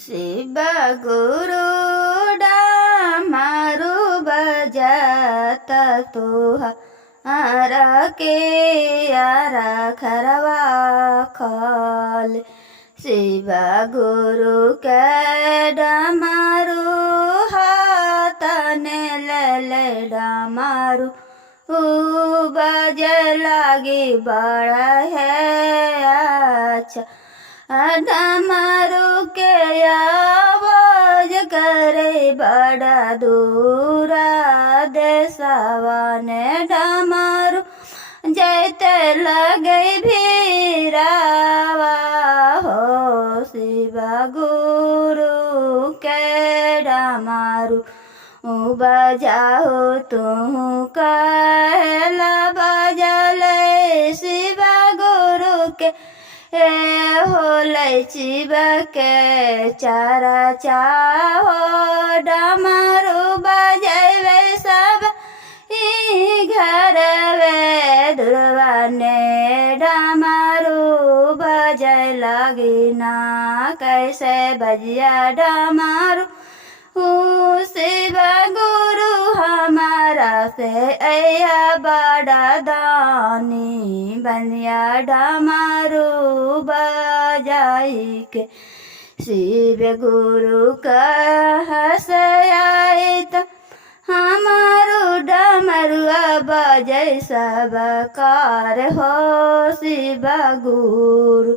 शिव गुरु डामरू बजात तुहारा के यारा खरवा खल। शिव गुरु के डमरू हाथने ले डमरू बजे लागी बड़ा है अच्छा। डमरू के आवाज करे बड़ा दूरा देशवा ने डमरू जैते लगे भीरावा हो। शिव गुरु के डमरू बजाओ तू कहला बजले शिव गुरु के होलै शिव के चारा चाहो। डमरू बजेवे सब ई घरवे दुर्वा ने डमरू बजे लगी ना कैसे बजिया डमरू शिव गुरु हमारा से ऐया बड़ा दानी बनिया डमरू बजाई के। शिव गुरु कह से आए तो हमारू डमरुआ बजै सब कार हो। शिव गुरु